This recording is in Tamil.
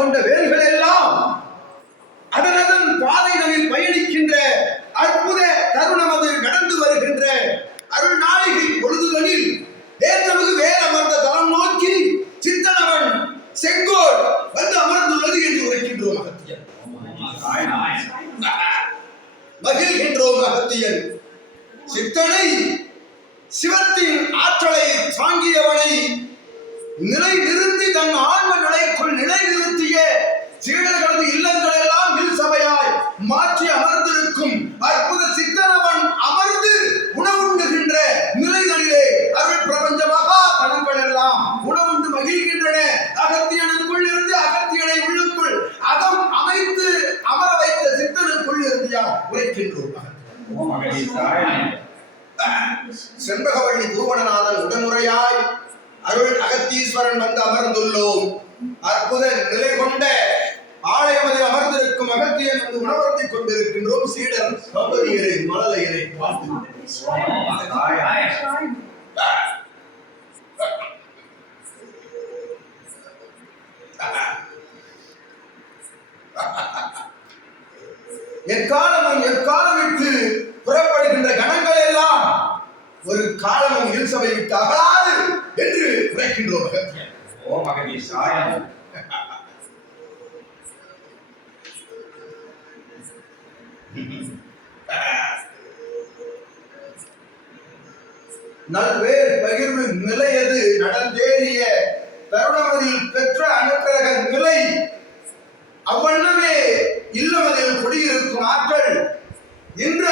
கொண்ட வேல்கள் எல்லாம் அதனதன் பாதைகளில் பயணிக்கின்ற அற்புத தருணம் அது நடந்து வருகின்ற அருள் நாளிகை பொழுதுகளில் ஏற்றமிகு வேல் அமர்ந்த தலம் நோக்கி சித்தனவன் செங்கோல் வந்து அமர்ந்துள்ளது என்று உரைக்கின்றோம் அகத்தியன். மகிழ்கின்றோம் அகத்தியன். சித்தனை சிவத்தின் ஆற்றலை தாங்கியவனை நிலை நிறுத்தி தன் ஆன்ம நிலைக்குள் நிலை நிறுத்திய சீடர்களது இல்லங்கள் எல்லாம் இல் சபையாய் மாற்றி அமர்ந்திருக்கும் அற்புத சித்தனவன் அமர்ந்து உணவுண்டுகின்ற நிலைகளிலே அருள் பிரபஞ்ச மகா கணங்கள் எல்லாம் உணவுண்டு மகிழ்கின்றன. அகத்தியனுக்குள் இருந்து அகத்தியனை உள்ளுக்குள் அகம் அமைத்து அமர வைத்த சித்தனுக்குள் இருந்து உரைக்கின்றோம். செண்பகவள்ளி பூவனநாதன் உடனுரையாய் அருள் அகத்தீஸ்வரன் வந்து அமர்ந்துள்ளோம். அற்புத நிலை கொண்ட ஆலயமதில் அமர்ந்திருக்கும் அகத்தியன் வந்து உணவருத்திக் கொண்டிருக்கின்றோம். சீடர் கம்பரியரை மலலையரை பார்த்து எக்காலமும் எக்காலமிட்டு புறப்படுகின்ற கணங்கள் எல்லாம் ஒரு காலமும் இல் சபை விட்டு அகலாது என்று உரைக்கின்றோம். நல்வேர் பகிர்வு நிலையது நடந்தேறிய தருணமதில் பெற்ற அனுக்கிரக நிலை அவ்வண்ணமே இல்லமதில் குடியிருக்கும் ஆற்றல் இன்று